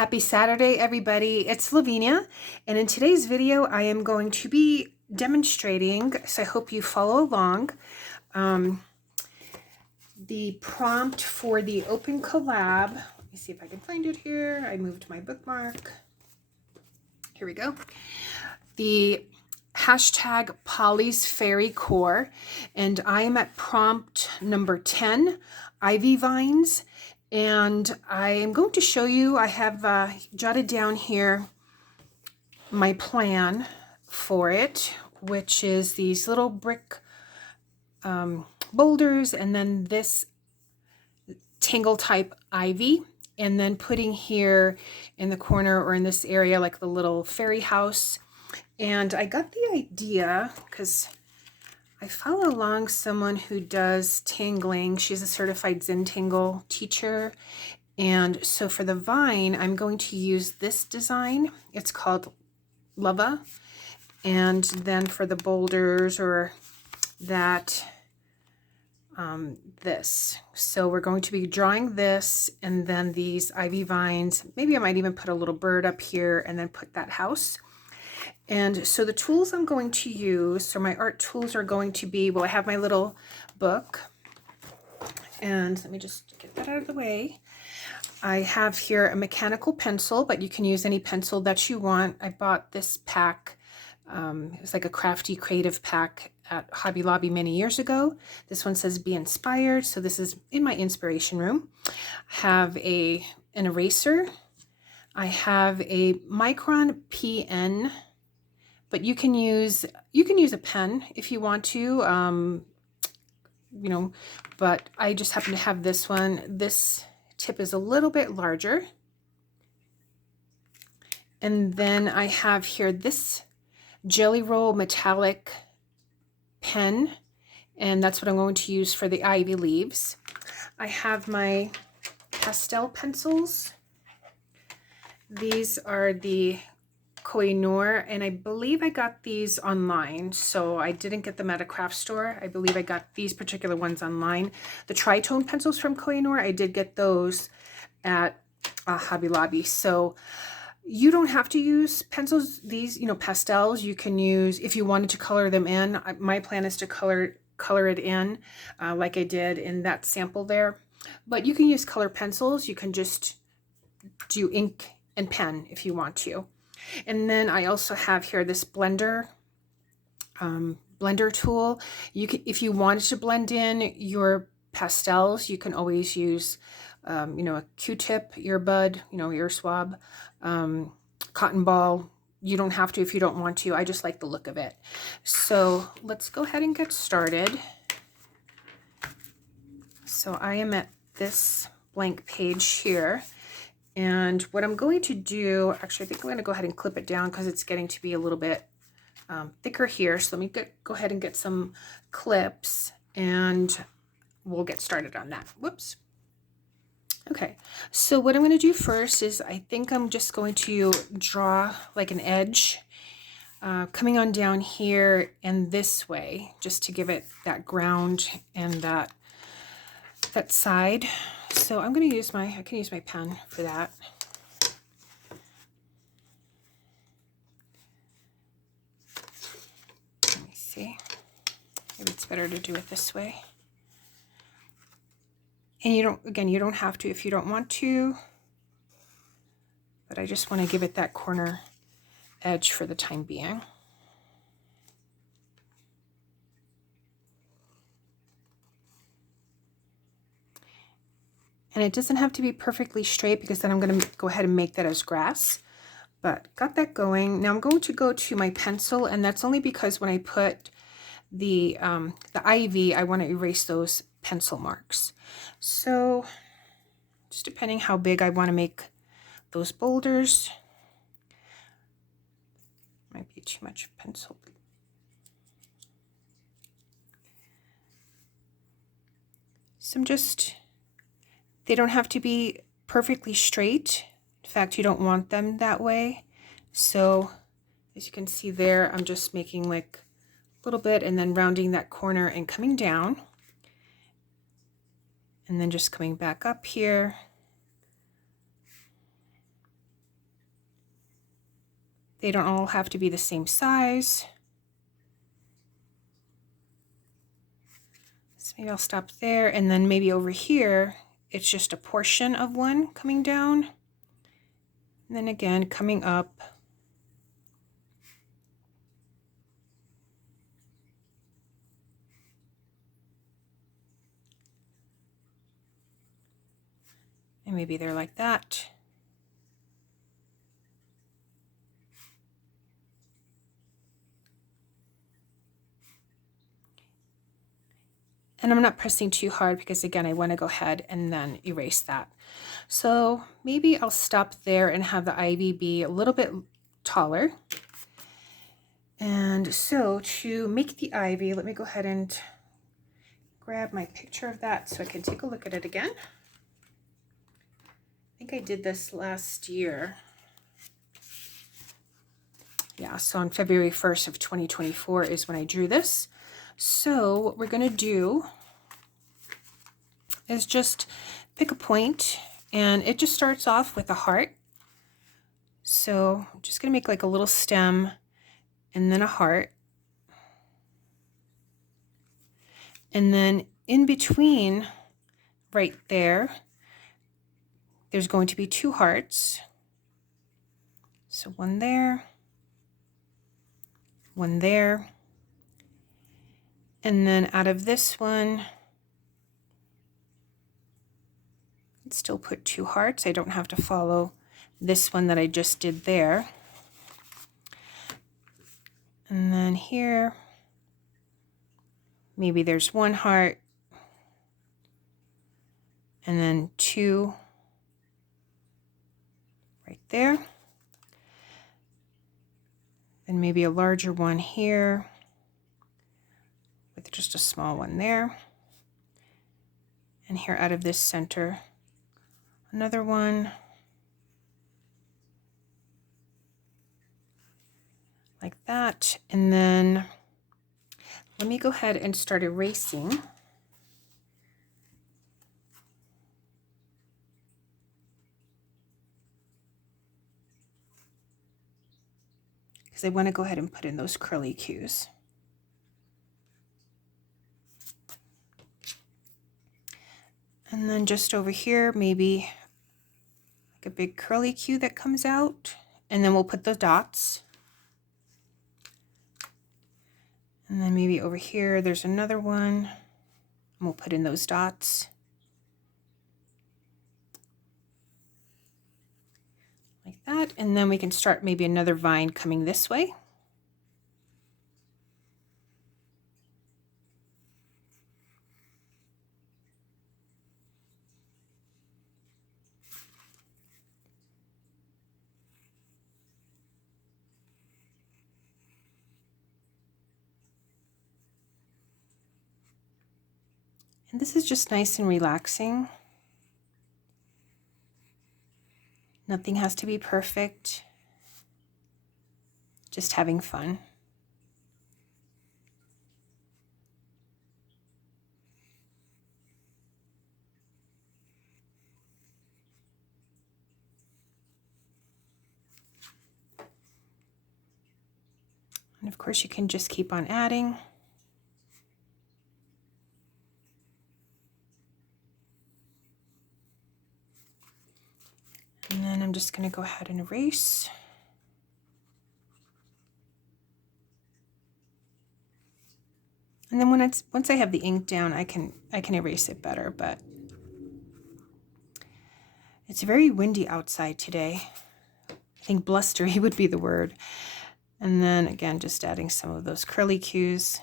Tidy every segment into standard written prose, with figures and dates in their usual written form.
Happy Saturday, everybody. It's Lavinia, and in today's video, I am going to be demonstrating, so I hope you follow along, the prompt for the open collab. Let me see if I can find it here. I moved my bookmark. Here we go. The hashtag Polly's Fairy Core, and I am at prompt number 10, Ivy Vines. And I am going to show you, I have jotted down here my plan for it, which is these little brick boulders and then this tangle type ivy, and then putting here in the corner or in this area like the little fairy house. And I got the idea because I follow along someone who does tangling. She's a certified Zentangle teacher. And so for the vine, I'm going to use this design. It's called Lava. And then for the boulders or that, this. So we're going to be drawing this and then these ivy vines. Maybe I might even put a little bird up here and then put that house. And so the tools I'm going to use, so my art tools are going to be, well, I have my little book, and let me just get that out of the way. I have here a mechanical pencil, but you can use any pencil that you want. I bought this pack. It was like a crafty creative pack at Hobby Lobby many years ago. This one says be inspired. So this is in my inspiration room. I have an eraser. I have a Micron pen. But you can use a pen if you want to, but I just happen to have this one. This tip is a little bit larger. And then I have here this Jelly Roll metallic pen, and that's what I'm going to use for the ivy leaves. I have my pastel pencils. These are the Koh-i-Noor, and I believe I got these online, so I didn't get them at a craft store. I believe I got these particular ones online. The Tritone pencils from Koh-i-Noor, I did get those at Hobby Lobby. So you don't have to use pencils, these, pastels. You can use, if you wanted to color them in. My plan is to color it in like I did in that sample there. But you can use color pencils. You can just do ink and pen if you want to. And then I also have here this blender tool. You can, if you wanted to blend in your pastels, you can always use, a Q-tip, earbud, ear swab, cotton ball. You don't have to if you don't want to. I just like the look of it. So let's go ahead and get started. So I am at this blank page here. And what I'm going to do, actually, I think I'm going to go ahead and clip it down because it's getting to be a little bit thicker here. So let me go ahead and get some clips and we'll get started on that. Whoops. Okay, so what I'm going to do first is I think I'm just going to draw like an edge coming on down here and this way, just to give it that ground and that side. So I'm going to use I can use my pen for that. Let me see. Maybe it's better to do it this way. And you don't have to if you don't want to, but I just want to give it that corner edge for the time being. And it doesn't have to be perfectly straight because then I'm going to go ahead and make that as grass. But got that going. Now I'm going to go to my pencil, and that's only because when I put the ivy, I want to erase those pencil marks. So just depending how big I want to make those boulders. Might be too much pencil. So they don't have to be perfectly straight. In fact, you don't want them that way. So as you can see there, I'm just making like a little bit and then rounding that corner and coming down. And then just coming back up here They don't all have to be the same size. So maybe I'll stop there, and then maybe over here, it's just a portion of one coming down. And then again, coming up. And maybe they're like that. And I'm not pressing too hard because again, I want to go ahead and then erase that. So maybe I'll stop there and have the ivy be a little bit taller. And so to make the ivy, let me go ahead and grab my picture of that so I can take a look at it again. I think I did this last year. Yeah, so on February 1st of 2024 is when I drew this. So what we're going to do is just pick a point, and it just starts off with a heart. So I'm just going to make like a little stem and then a heart. And then in between right there, there's going to be two hearts. So one there, one there. And then out of this one, I'd still put two hearts. I don't have to follow this one that I just did there. And then here, maybe there's one heart, and then two right there. And maybe a larger one here with just a small one there. And here out of this center, another one like that. And then let me go ahead and start erasing. Because I want to go ahead and put in those curly cues. And then just over here, maybe like a big curly cue that comes out. And then we'll put the dots. And then maybe over here, there's another one. And we'll put in those dots. Like that. And then we can start maybe another vine coming this way. And this is just nice and relaxing. Nothing has to be perfect. Just having fun. And of course you can just keep on adding. And then I'm just going to go ahead and erase. And then once I have the ink down, I can erase it better, but it's very windy outside today. I think blustery would be the word. And then again, just adding some of those curly cues.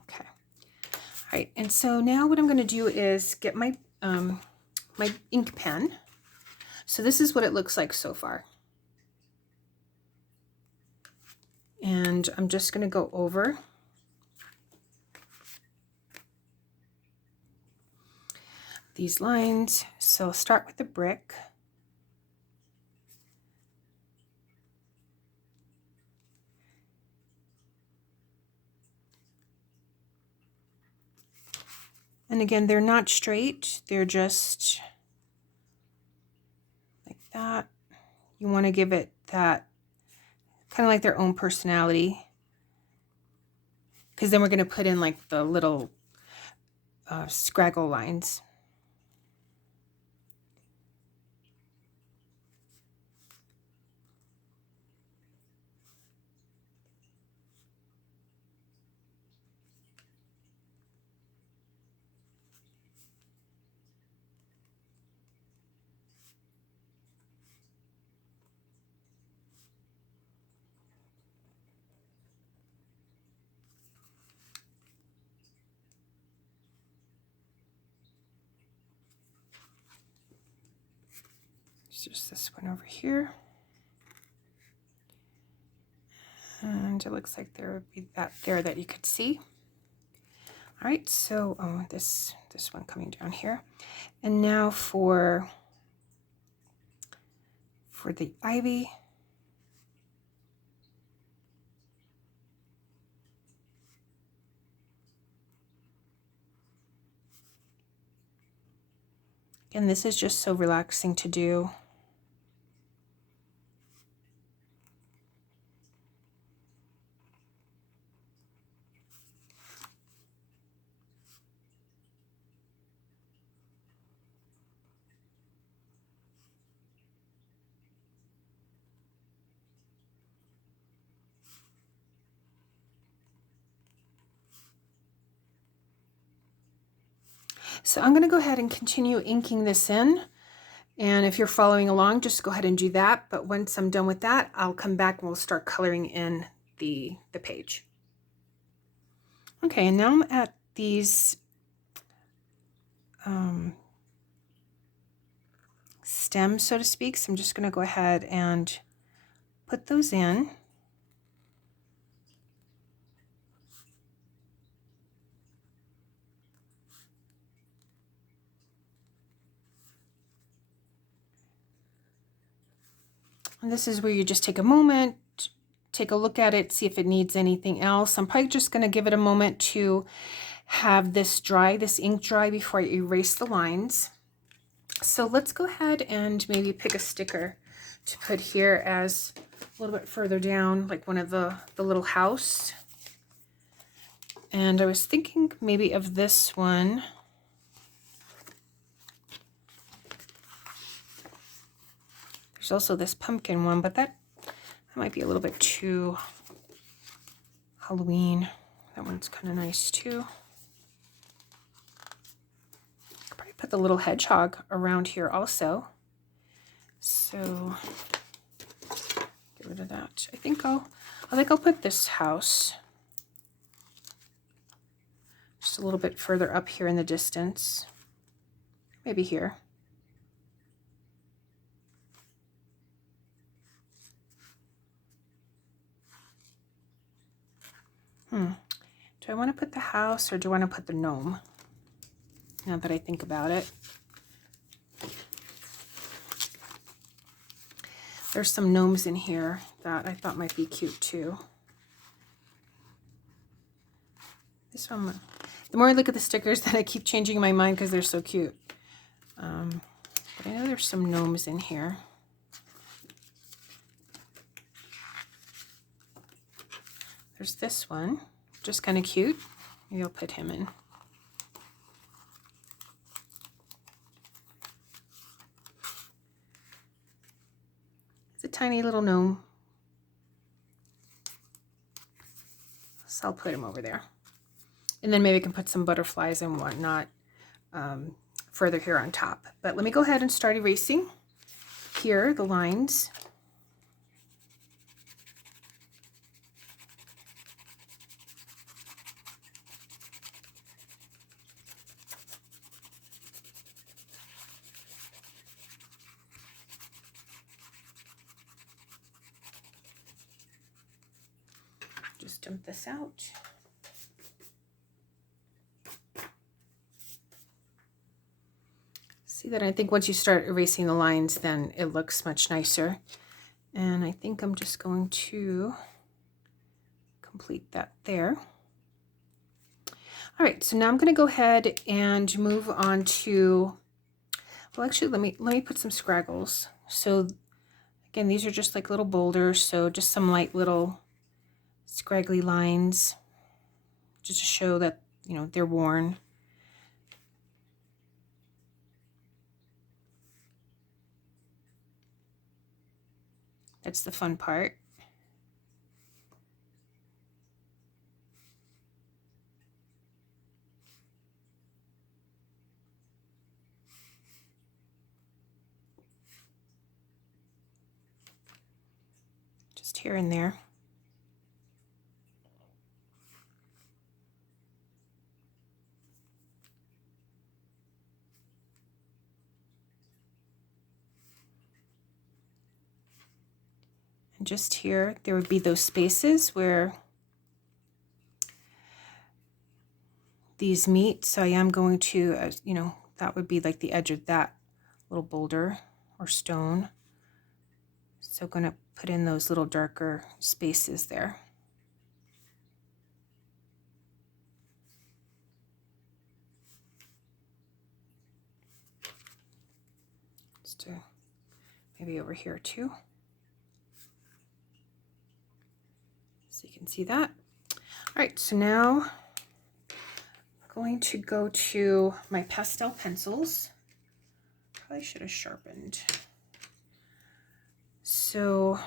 Okay. All right, and so now what I'm going to do is get my my ink pen. So this is what it looks like so far. And I'm just going to go over these lines. So I'll start with the brick. And again, they're not straight, they're just that. You want to give it that kind of like their own personality, because then we're going to put in like the little scraggle lines. It's just this one over here. And it looks like there would be that there that you could see. All right, so this one coming down here. And now for the ivy. And this is just so relaxing to do. So I'm going to go ahead and continue inking this in. And if you're following along, just go ahead and do that. But once I'm done with that, I'll come back and we'll start coloring in the page. Okay, and now I'm at these stems, so to speak. So I'm just going to go ahead and put those in. And this is where you just take a moment, take a look at it, see if it needs anything else. I'm probably just going to give it a moment to have this dry, this ink dry, before I erase the lines. So let's go ahead and maybe pick a sticker to put here as a little bit further down, like one of the little house. And I was thinking maybe of this one. There's also this pumpkin one, but that might be a little bit too Halloween. That one's kind of nice too. I'll probably put the little hedgehog around here also. So get rid of that. I think I'll put this house just a little bit further up here in the distance. Maybe here. Do I want to put the house or do I want to put the gnome? Now that I think about it. There's some gnomes in here that I thought might be cute too. This one, the more I look at the stickers, then I keep changing my mind because they're so cute. But I know there's some gnomes in here. There's this one, just kind of cute. Maybe I'll put him in. It's a tiny little gnome. So I'll put him over there. And then maybe I can put some butterflies and whatnot further here on top. But let me go ahead and start erasing here, the lines. Just dump this out. See that? I think once you start erasing the lines, then it looks much nicer. And I think I'm just going to complete that there. All right, so now I'm going to go ahead and move on to, well, actually, let me put some scraggles. So again, these are just like little boulders, so just some light little scraggly lines just to show that, you know, they're worn. That's the fun part. Just here and there. And just here, there would be those spaces where these meet. So I am going to, you know, that would be like the edge of that little boulder or stone. So going to put in those little darker spaces there. Just maybe over here too. So you can see that. All right, so now I'm going to go to my pastel pencils. Probably should have sharpened. So,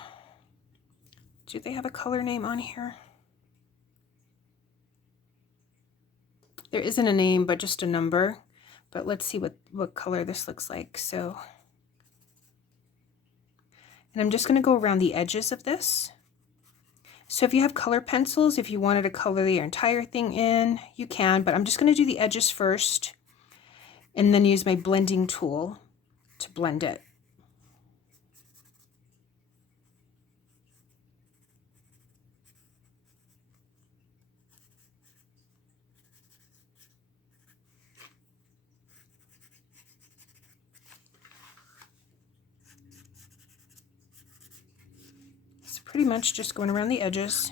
do they have a color name on here? There isn't a name, but just a number. But let's see what color this looks like. So, and I'm just going to go around the edges of this. So if you have color pencils, if you wanted to color the entire thing in, you can, but I'm just going to do the edges first and then use my blending tool to blend it. It's pretty much just going around the edges.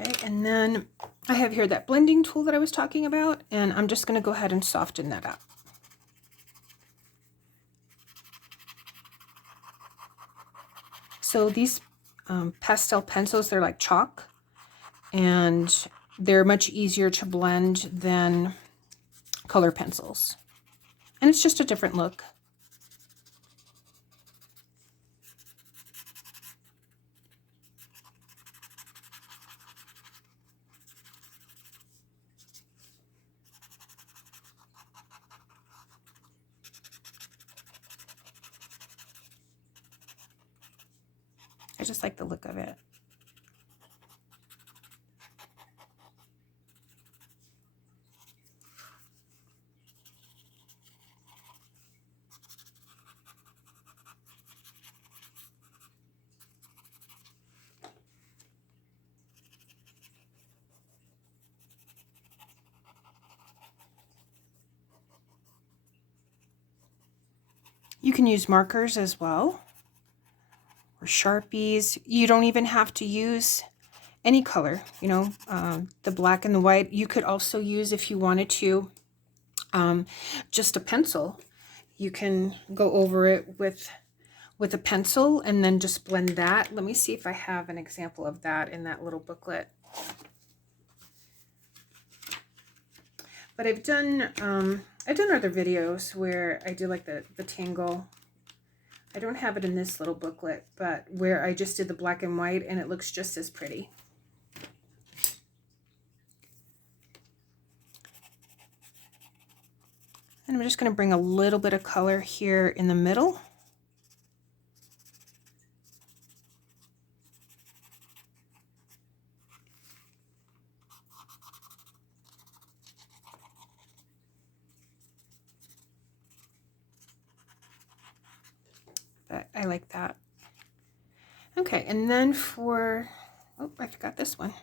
Okay, and then I have here that blending tool that I was talking about, and I'm just going to go ahead and soften that up. So these pastel pencils, they're like chalk, and they're much easier to blend than color pencils. And it's just a different look. I just like the look of it. You can use markers as well, or Sharpies. You don't even have to use any color, you know, the black and the white. You could also use, if you wanted to, just a pencil. You can go over it with a pencil and then just blend that. Let me see if I have an example of that in that little booklet. But I've done other videos where I do like the tangle. I don't have it in this little booklet, but where I just did the black and white and it looks just as pretty. And I'm just going to bring a little bit of color here in the middle. But I like that. Okay, and then for, oh, I forgot this one.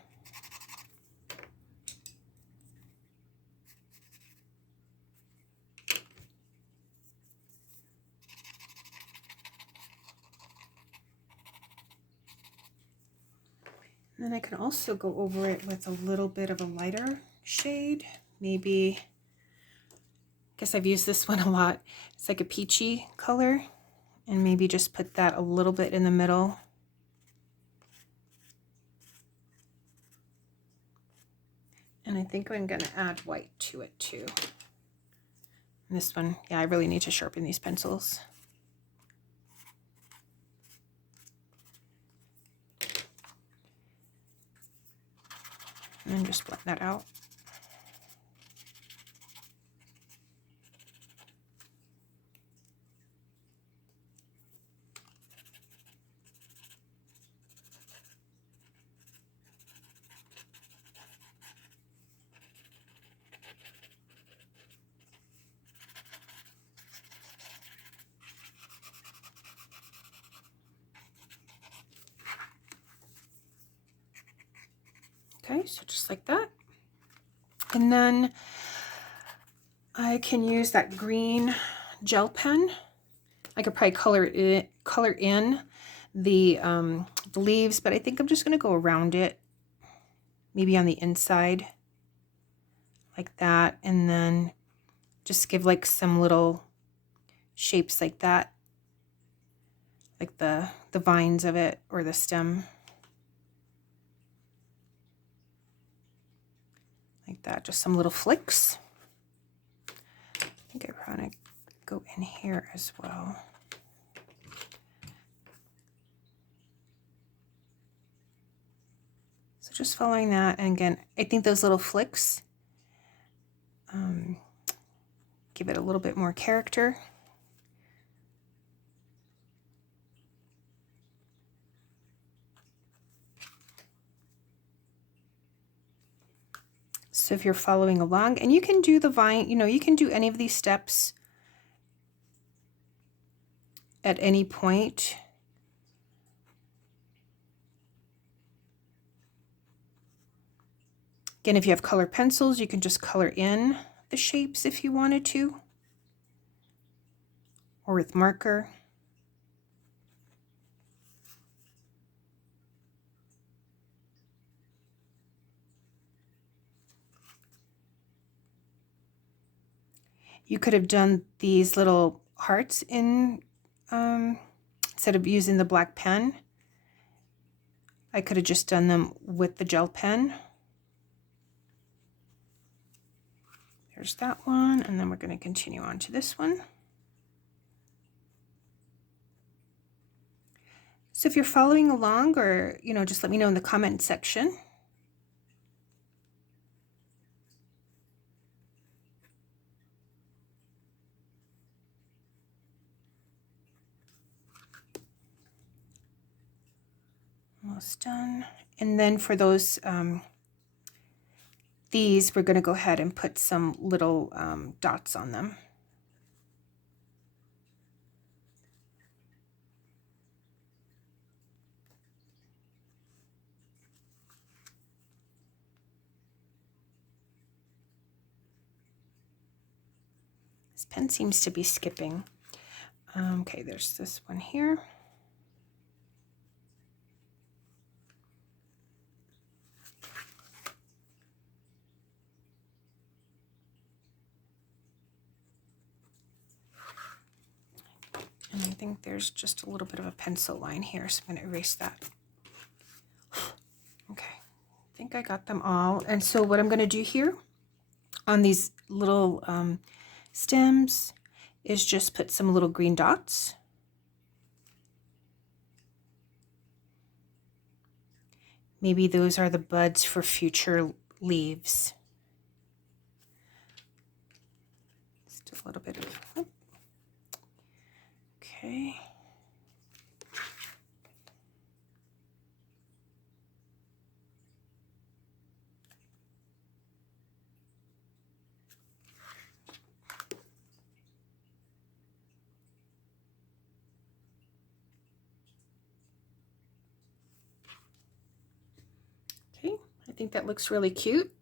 And then I can also go over it with a little bit of a lighter shade. Maybe, I guess I've used this one a lot. It's like a peachy color. And maybe just put that a little bit in the middle. And I think I'm going to add white to it too. And this one, yeah, I really need to sharpen these pencils. And just blend that out. Okay, so just like that. And then I can use that green gel pen. I could probably color in the leaves, but I think I'm just going to go around it, maybe on the inside like that, and then just give like some little shapes like that, like the vines of it or the stem. Like that, just some little flicks. I think I want to go in here as well. So just following that, and again, I think those little flicks give it a little bit more character. So if you're following along, and you can do the vine, you know, you can do any of these steps at any point. Again, if you have colored pencils, you can just color in the shapes if you wanted to, or with marker. You could have done these little hearts in, instead of using the black pen, I could have just done them with the gel pen. There's that one, and then we're going to continue on to this one. So if you're following along, or, you know, just let me know in the comment section. Almost done. And then for those, these, we're going to go ahead and put some little dots on them. This pen seems to be skipping. Okay, there's this one here. And I think there's just a little bit of a pencil line here, so I'm going to erase that. Okay, I think I got them all. And so what I'm going to do here on these little stems is just put some little green dots. Maybe those are the buds for future leaves. Just a little bit of, okay. Okay, I think that looks really cute.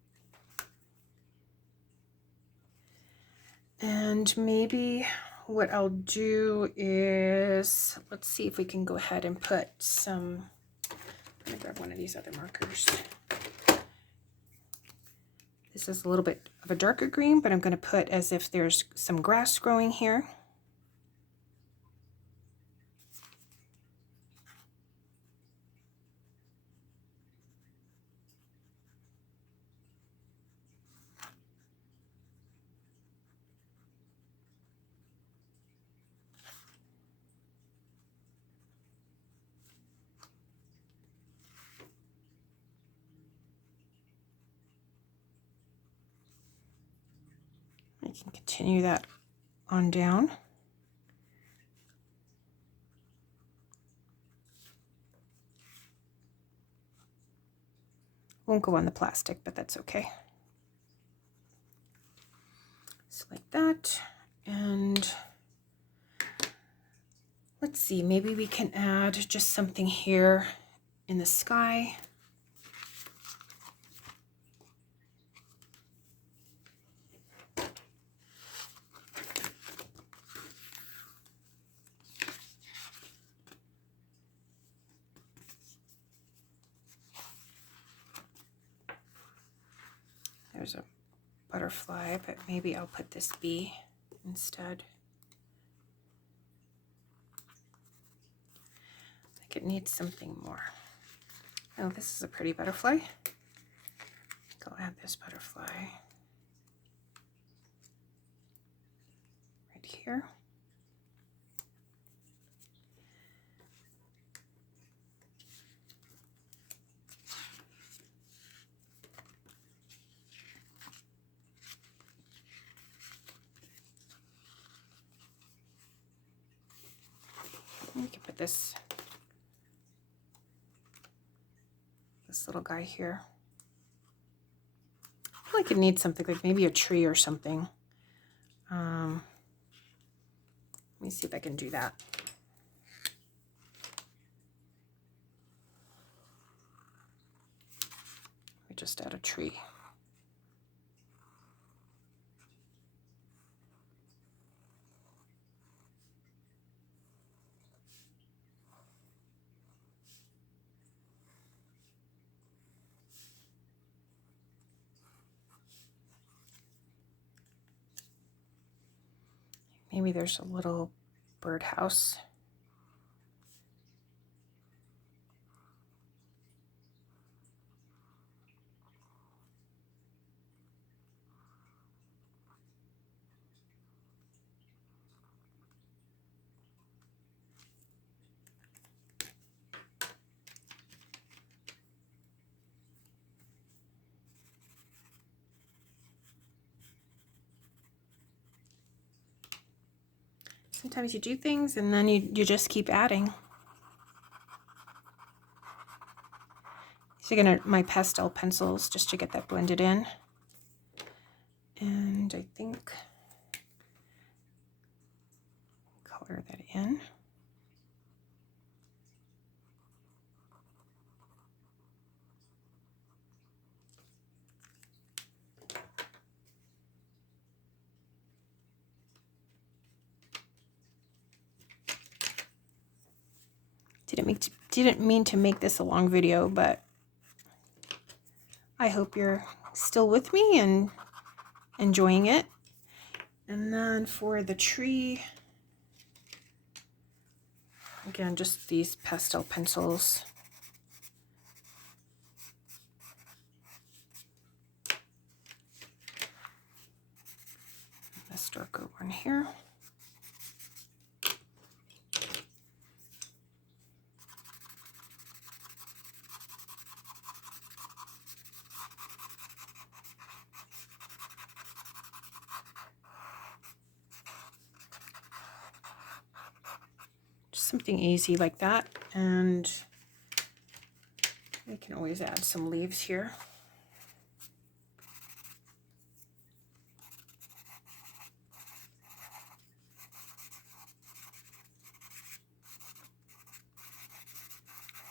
And maybe what I'll do is, let's see if we can go ahead and put some I'm gonna grab one of these other markers. This is a little bit of a darker green, but I'm going to put as if there's some grass growing here. I can continue that on down. Won't go on the plastic, but that's okay. So like that. And let's see, maybe we can add just something here in the sky. There's a butterfly, but maybe I'll put this bee instead. I think it needs something more. Oh, this is a pretty butterfly. I'll add this butterfly right here. We can put this little guy here. I feel like it needs something like maybe a tree or something. Let me see if I can do that. We just add a tree. Maybe there's a little birdhouse. Sometimes you do things and then you just keep adding. So I'm gonna my pastel pencils just to get that blended in. And I think color that in. Didn't mean to make this a long video, but I hope you're still with me and enjoying it. And then for the tree, again, just these pastel pencils. This darker one here. Something easy like that, and we can always add some leaves here.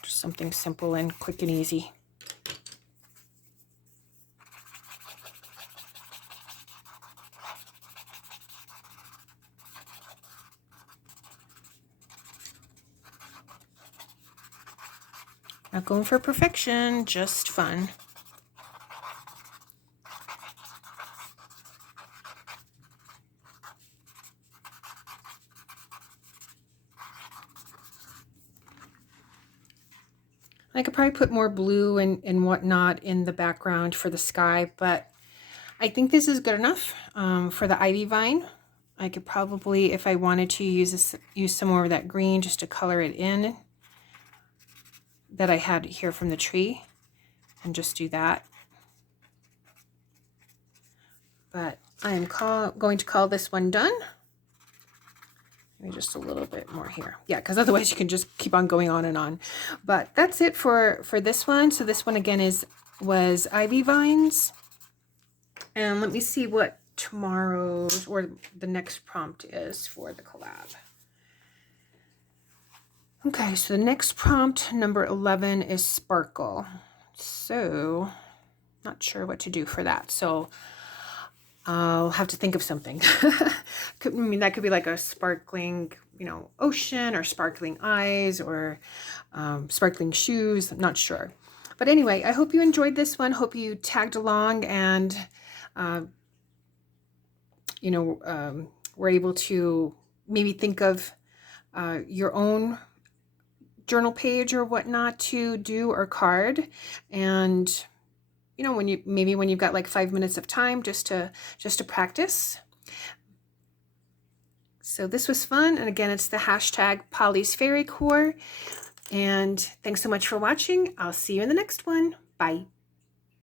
Just something simple and quick and easy. Not going for perfection, just fun. I could probably put more blue and whatnot in the background for the sky, but I think this is good enough for the ivy vine. I could probably, if I wanted to, use some more of that green just to color it in that I had here from the tree, and just do that. But I am going to call this one done. Maybe just a little bit more here. Yeah, because otherwise you can just keep on going on and on. But that's it for this one. So this one again was ivy vines. And let me see what tomorrow's or the next prompt is for the collab. Okay, so the next prompt, number 11, is sparkle. So not sure what to do for that. So I'll have to think of something. I mean, that could be like a sparkling, ocean, or sparkling eyes, or sparkling shoes. I'm not sure. But anyway, I hope you enjoyed this one. Hope you tagged along and, were able to maybe think of your own journal page or whatnot to do, or card. And when you've got like 5 minutes of time just to practice. So this was fun. And again, it's the hashtag Polly's Fairy Core. And thanks so much for watching. I'll see you in the next one. Bye.